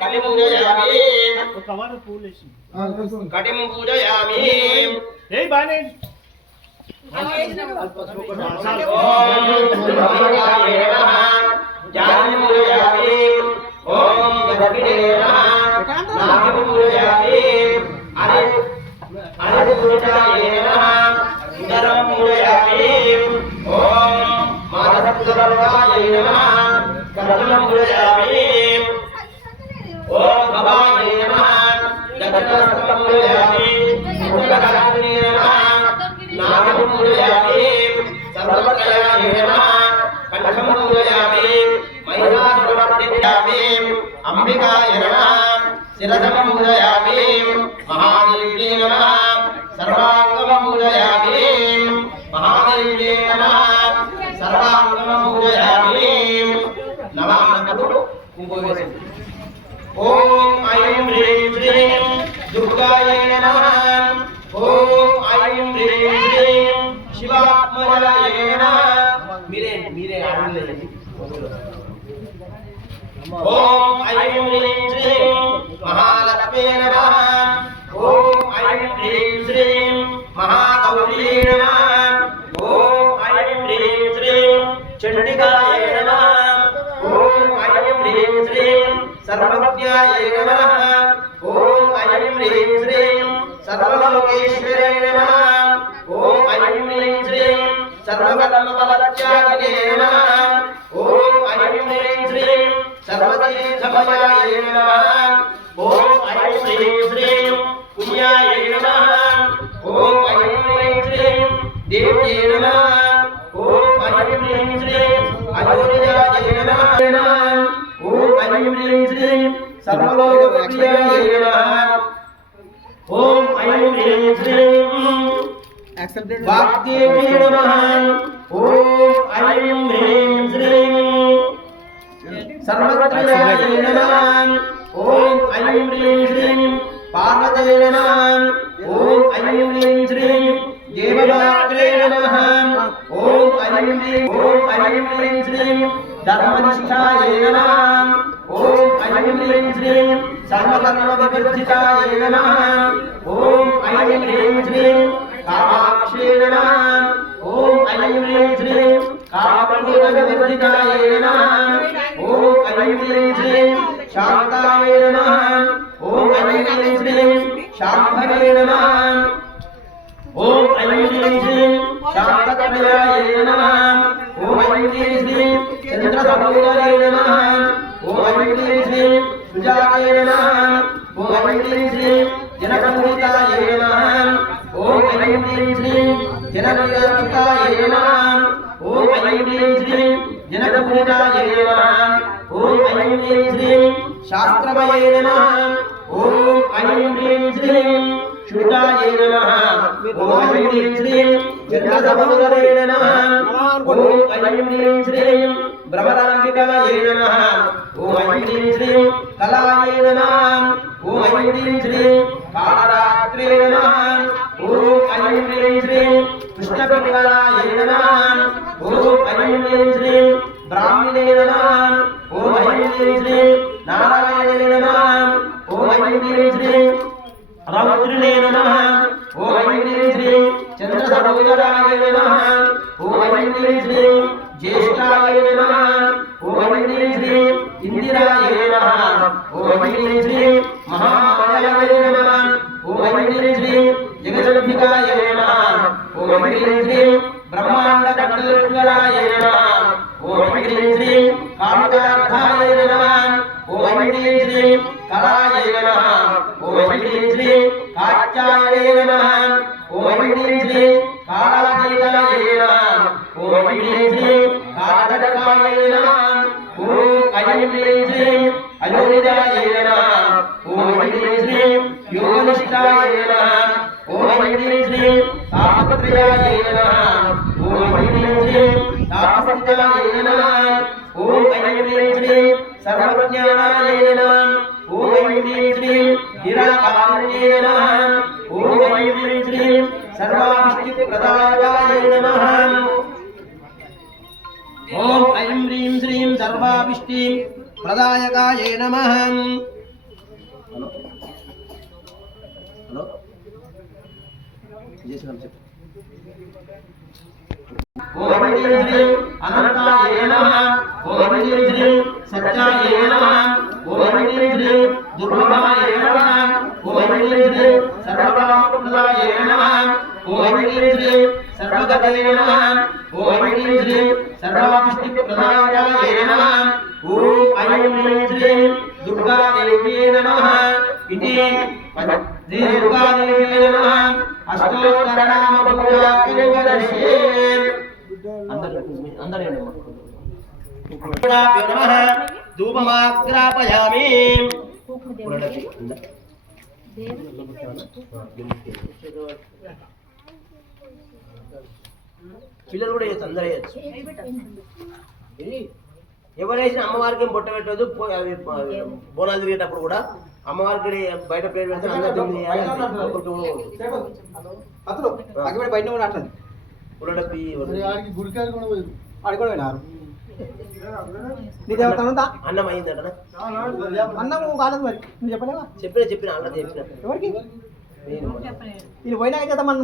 कटिं पूजयामि कटिं पूजयामि हे बाने ओम गणपते नमः नाम पूजयामि अरे पूजयामि नमः उदरं पूजयामि ओम मानसपुत्रवर्गाय नमः कर्णं पूजयामि ओम भवाय नमः दक्षिणहस्तं पूजयामि उत्तरहस्ते नमः नाम पूजयामि सर्वत्रयाय नमः कंठं पूजयामि महिषासुरमर्दिन्यामि अंबिकाय नमः शिरसं पूजयामि महादेव्यै नमः सर्वाङ्गं पूजयामि महादेव्यै नमः सर्वाङ्गं पूजयामि नमः कुंकुम ओम ऐं ह्रीं श्रीं दुर्गायै नमः ओम ऐं ह्रीं श्रीं शिवात्मजायै नमः मीरे आनंद ओम ऐं ह्रीं श्रीं महालक्ष्मी नमः ओम ऐं ह्रीं श्रीं महागौरी नमः ओम ऐं ह्रीं श्रीं चंडिकायै नमः ओम ऐं ह्रीं श्रीं सर्वज्ञायै नमः ओम ऐं ह्रीं श्रीं सर्वलोकेश्वरै नमः ओम ऐं ह्रीं श्रीं सर्वकर्मफलत्यागिने नमः ओम ऐं ह्रीं श्रीं सर्वतीर्थमयायै नमः ओम ऐं ह्रीं श्रीं पुण्यायै नमः ओम ऐं ह्रीं श्रीं देव्यै नमः ओम ऐं ह्रीं श्रीं अयोनिजायै नमः ओम ऐं ह्रीं श्रीं सर्वलोकप्रियायै नमः ओम ऐं ह्रीं श्रीं वाग्देव्यै नमः ओम ऐं ह्रीं श्रीं सर्वत्रयायै नमः ओम ऐं ह्रीं श्रीं पार्वत्यै नमः ओम ऐं ह्रीं श्रीं देवमात्रे नमः ओम ऐं ह्रीं श्रीं धर्मनिष्ठायै नमः ओम ऐं ह्रीं श्रीं सर्वकर्मविवर्जितायै नमः ओम ऐं ह्रीं श्रीं कामाक्षी नमः ओम ऐं ह्रीं श्रीं कामभूतविवर्जितायै नमः ओम ऐं ह्रीं श्रीं शान्तायै नमः ओम ऐं ह्रीं श्रीं शाम्भवे नमः ओम ऐं ह्रीं श्रीं शान्तकमलायै नमः ओम ऐं ह्रीं श्रीं चन्द्रसहोदरै नमः ओम ऐं ह्रीं श्रीं सुजायै नमः ओम ऐं ह्रीं श्रीं जनकपूजितायै नमः ओम ऐं ह्रीं श्रीं जनकपूजितायै नमः ओम ऐं ह्रीं श्रीं जनकपूजितायै नमः ओम ऐं ह्रीं श्रीं शास्त्रमये नमः ओम ऐं ह्रीं श्रीं शुद्धायै नमः ओम ऐं ह्रीं श्रीं चन्द्रसहोदरै नमः ओम ऐं ह्रीं श्रीं भ्रमराम्बिकायै नमः ओम ऐं ह्रीं श्रीं कलायै नमः ओम ऐं ह्रीं श्रीं कालरात्रे नमः ओम ऐं ह्रीं श्रीं कृष्णपिङ्गलायै नमः ओम ऐं ह्रीं श्रीं ब्राह्मणे नमः ओम ऐं ह्रीं श्रीं नारायणे नमः ओम ऐं ह्रीं श्रीं रौद्रिणे नमः ओम ऐं ह्रीं श्रीं चन्द्रसहोदराय नमः ओम ऐं ह्रीं श्रीं ज्येष्ठाय नमः ओम ऐं ह्रीं श्रीं इंदिराय नमः ओम ऐं ह्रीं श्रीं महामायाय नमः ओम ऐं ह्रीं श्रीं जगदम्बिकाय नमः ओम ऐं ह्रीं श्रीं ब्रह्माण्डकण्डलाय नमः ओम ऐं ह्रीं श्रीं कामितार्थाय नमः ओम ऐं ह्रीं श्रीं कलाय नमः ओम ऐं ह्रीं श्रीं कात्यायने नमः ओम ऐं ह्रीं श्रीं कालातीताय नमः ओम ऐं ह्रीं श्रीं कालदकाय नमः ओम ऐं ह्रीं श्रीं अयोनिजाय नमः ओम ऐं ह्रीं श्रीं योगनिष्ठाय नमः ओम ऐं ह्रीं श्रीं तापत्रयाय नमः ओम ऐं ह्रीं श्रीं तापसंताय नमः ओम ऐं ह्रीं श्रीं सर्वज्ञानाय नमः ओम ऐं ह्रीं श्रीं निराकारण्ये नमः ओम ऐं ह्रीं श्रीं सर्वाभिष्टिप्रदायकाय नमः ओम ऐं ह्रीं श्रीं सर्वाभिष्टिप्रदायकाय नमः ఓం ఐం శ్రీం అనంతాయ నమః ఓం ఐం శ్రీం సత్యాయ నమః ఓం ఐం శ్రీం దుర్లభాయ నమః ఓం ఐం శ్రీం సర్వకామప్రదాయ నమః ఓం ఐం శ్రీం సర్వగతయ నమః ఓం ఐం శ్రీం సర్వాభిష్టిప్రదాయాయ నమః ఓం ఐం శ్రీం దుర్గాదేవ్యై నమః ఇది శ్రీ దుర్గాదేవ్యై నమః అష్టోత్తరనామ పూజాకరిష్యే అందరూ నమః ధూపమాగ్రాపయామి పిల్లలు కూడా చేయొచ్చు, అందరూ చేయొచ్చు. ఎవరైనా అమ్మవారికి బొట్ట పెట్టదు. బోనాలు తిరిగేటప్పుడు కూడా అమ్మవారికి బయట ప్లేట్ పెడితే అందరూ బయట ఉల్లడపి అన్నం అయిందట. అన్నం కాలేదు మరి నువ్వు చెప్పలేవా? చెప్పిన అన్న చెప్పిన ఎవరికి ఇది పోయినా అయితే మనం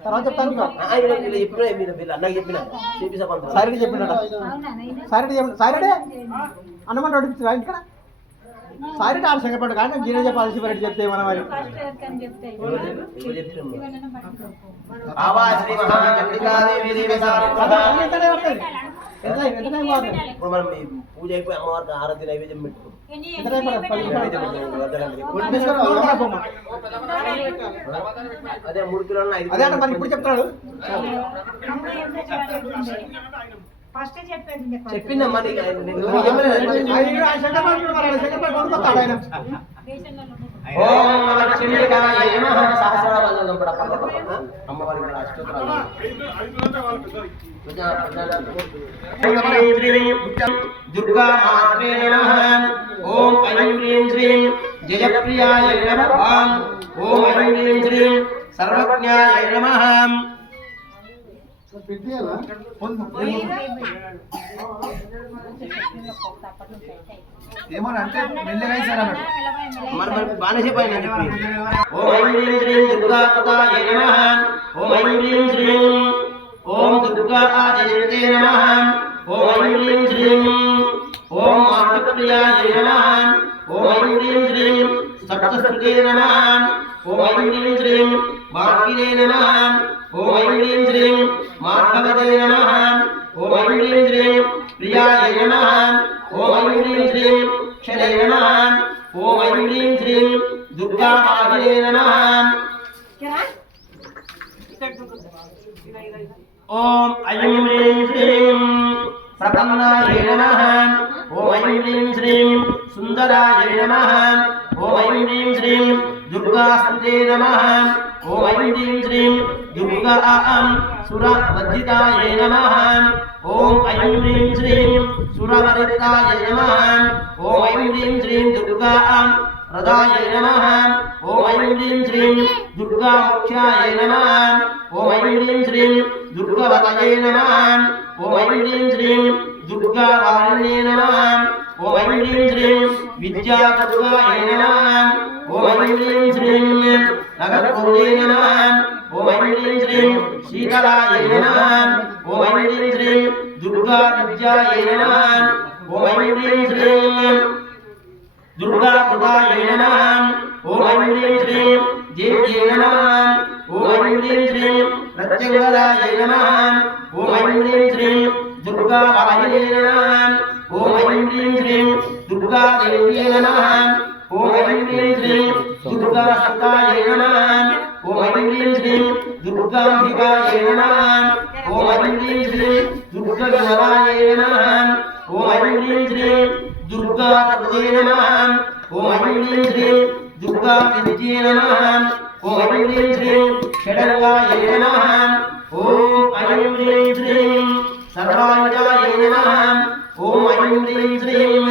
తర్వాత చెప్తాను. అన్నకి చెప్పిన సారీ చెప్పినట. సారీ అన్నమాట అడుగుతున్నా ఇక్కడ సారీ ఆడ సంగపడ్డ కానీ గిన్నె చెప్పాల్సి రెడ్డి చెప్తే మన మరి ఇప్పుడు మనం పూజ అయిపోయి అమ్మవారికి ఆరతి నైవేద్యం పెట్టుకో. అదే 3 కిలోలు అదే అంటే మరి ఇప్పుడు చెప్తాడు. చెప్పిందమ్మా అమ్మవారి దుర్గా మాత్రే నమః ఓం ఐం హ్రీం శ్రీం జయప్రియాయ నమః ఓం ఐం హ్రీం శ్రీం సర్వజ్ఞాయ నమః ఏమనంటే మెల్లగా ఇస్తారన్నమాట. మరి బాగానే చెప్పాను. ఓం ఐం హ్రీం శ్రీం దుర్గాపతాయ నమః ఓం ఐం హ్రీం శ్రీం ఓం దుర్గా ఆదిత్యే నమః ఓం ఐం హ్రీం శ్రీం ఓం మాతృప్రియాయ నమః ఓం ఐం హ్రీం శ్రీం సప్తశ్రుతే నమః ఓం ఐం హ్రీం శ్రీం భాగ్యే నమః ఓం ఐం హ్రీం శ్రీం మాధవతే నమః ఓం ఐం హ్రీం శ్రీం ప్రియాయ నమః ఓం ఐం హ్రీం శ్రీం క్షరే నమః ఓం ఐం హ్రీం శ్రీం దుర్గామాయే నమః ఓం ఐం హ్రీం శ్రీం ప్రపన్నాయ నమః ఓం ఐం హ్రీం శ్రీం సుందరాయ నమః ఓం ఐం హ్రీం శ్రీం దుర్గాస్తుతే నమః ఓం ఐం హ్రీం శ్రీం దుర్గా సురవర్జితాయ నమః ఓం ఐం హ్రీం శ్రీం సురవర్జితాయ నమః ఓం ఐం హ్రీం శ్రీం దుర్గా రదాయ నమః ఓం ఐం హ్రీం శ్రీం దుర్గా ముఖ్యాయ నమః ఓం ఐం హ్రీం శ్రీం దుర్గవతయే నమః ఓం ఐం హ్రీం శ్రీం దుర్గా వారిణే నమః ఓం ఐం హ్రీం శ్రీం విద్యాదుర్గాయ నమః ఓం ఐం హ్రీం శ్రీం నగరపూర్ణే నమః ఓం ఐం హ్రీం శ్రీం శీతలాయ నమః ఓం ఐం హ్రీం శ్రీం దుర్గా విద్యాయ నమః ఓం ఐం హ్రీం శ్రీం దుర్గా పుటాయ నమః ఓం ఐం హ్రీం శ్రీం దేవ్యే నమః ఓం ఐం హ్రీం శ్రీం ప్రత్యంగరాయ నమః ఓం ఐం హ్రీం శ్రీం దుర్గా వాహినే నమః ఓం ఐం హ్రీం శ్రీం దుర్గా దేవ్యే నమః ఓం ఐం హ్రీం శ్రీం దుర్గా సుతాయ నమః ఓం ఐం హ్రీం శ్రీం దుర్గాంబికాయ నమః ఓం ఐం హ్రీం శ్రీం దుర్గగణరాయ నమః ఓం ఐం హ్రీం శ్రీం దుర్గా పదే నమః ఓం ఐం హ్రీం శ్రీం దుర్గా విద్యే నమః ఓం ఐం హ్రీం శ్రీం షడంగాయ నమః ఓం ఐం హ్రీం శ్రీం సర్వాంగాయ నమః ఓం ఐం హ్రీం శ్రీం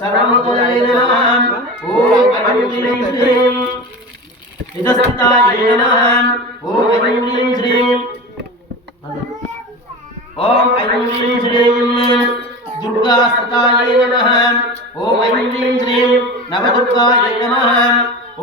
సర్వముదయ నమః ఓం ఐం హ్రీం శ్రీం నిదసంతాయ నమః ఓం ఐం హ్రీం శ్రీం ఓం ఐం హ్రీం శ్రీం దుర్గాస్తతాయ నమః ఓం ఐం హ్రీం శ్రీం నవదుర్గాయ నమః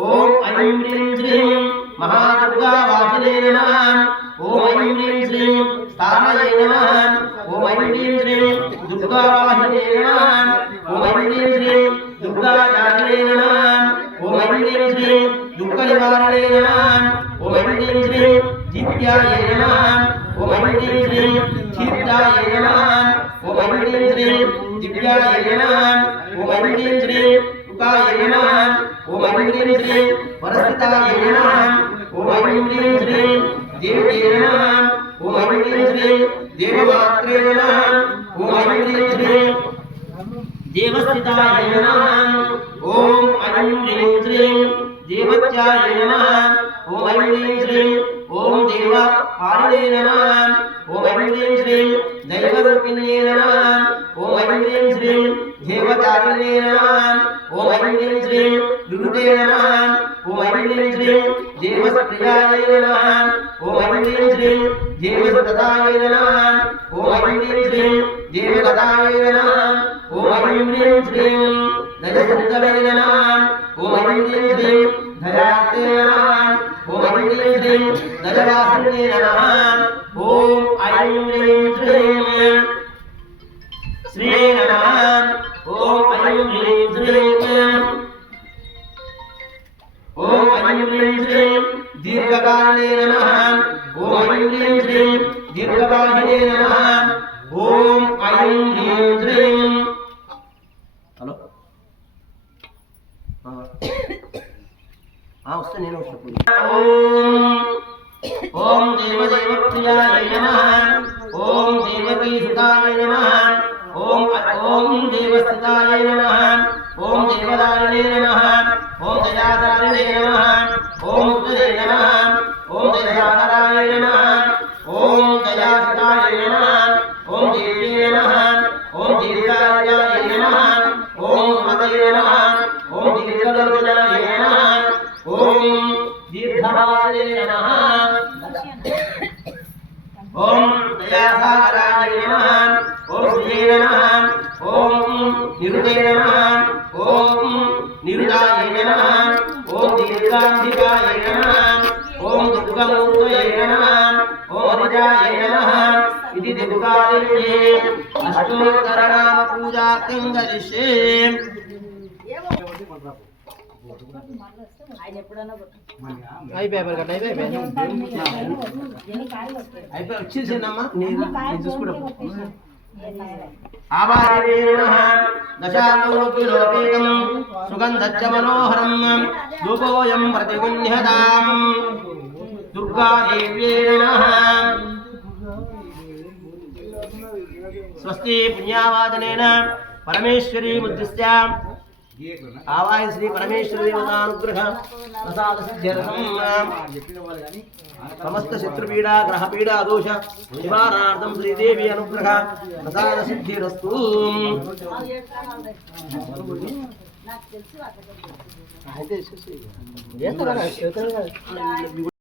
ఓం ఐం హ్రీం శ్రీం महादुर्गा वासुने नमः ओम ऐं ह्रीं श्रीं स्थानये नमः ओम ऐं ह्रीं श्रीं दुर्गा वाहिने नमः ओम ऐं ह्रीं श्रीं दुर्गा जातने नमः ओम ऐं ह्रीं श्रीं दुःख निवारणे नमः ओम ऐं ह्रीं श्रीं जित्याय नमः ओम ऐं ह्रीं श्रीं क्षिप्ताय नमः ओम ऐं ह्रीं श्रीं दिव्याय नमः ओम ऐं ह्रीं श्रीं उकाय नमः ओम ऐं ह्रीं श्रीं वरस्ताय नमः ओम ऐं ह्रीं श्रीं देव्ये नमः ओम ऐं ह्रीं श्रीं देवमात्रे नमः ओम ऐं ह्रीं श्रीं देवस्थिताय नमः ओम ऐं ह्रीं श्रीं देवत्याय नमः ओम ऐं ह्रीं श्रीं ओम देव पारिणे नमः ओम ऐं ह्रीं श्रीं दैवरूपिण्ये नमः ओम ऐं ह्रीं श्रीं देवतारिणे नमः ओम ऐं ह्रीं श्रीं दुर्गे नमः ओम ऐं ह्रीं श्रीं देवप्रियाय नमः ओम ऐं ह्रीं श्रीं देवसुतताय नमः ओम ऐं ह्रीं श्रीं देवगताय नमः ओम ऐं ह्रीं श्रीं दयसुन्दरे नमः ओम ऐं ह्रीं श्रीं दयाते नमः ओम ऐं ह्रीं श्रीं दयवासिने नमः ओम ऐं ह्रीं श्रीं श्री नमः ओम ऐं ह्रीं श्रीं ओम ऐं ह्रीं श्रीं दीर्घकाले नमः ओम ऐं ह्रीं श्रीं दीर्घवाहिने नमः ओम ऐं ह्रीं श्रीं हेलो वस्ते నేను ओम देवदेवप्रियाय नमः ओम देवकीसुताय नमः ओम देवस्थिताय नमः ओम देवदारिणे नमः ओम दयादारिणे नमः ओम मुक्तये नमः ओम दयाधाराय नमः ओम दयासुताय नमः ओम देव्ये नमः ओम दीर्घाय नमः ओम मदये नमः ओम दीर्घलोचनाय नमः ओम दीर्घभावे नमः ओम दयासागराय नमः ओम श्रीये नमः ओम निरुते नमः ओम निरुदाय नमः ओम दीर्घांधिकाय नमः ओम दुर्गमूर्तये नमः ओम हरिजाय नमः इति दुर्गादेव्ये अष्टोत्तरनाम पूजार्थं करिष्ये అయిపోయి కట్ అయిపోయి వచ్చేసిందమ్మా నేను చూసుకుంటా आवारे नमः दशालोकिलोकेकं सुगन्धच्च मनोहरं धूपोऽयं प्रतिगुह्यतां दुर्गादेव्यै नमः स्वस्ति पुण्यावादनेन परमेश्वरी मुद्दिश्य आवाय श्री परमेश्वरी देवतानुग्रह प्रसाद सिद्ध्यर्थं समस्त शत्रुपीडा ग्रहपीडा दोष निवारणार्थं श्रीदेवी अनुग्रह प्रसाद सिद्धिरस्तु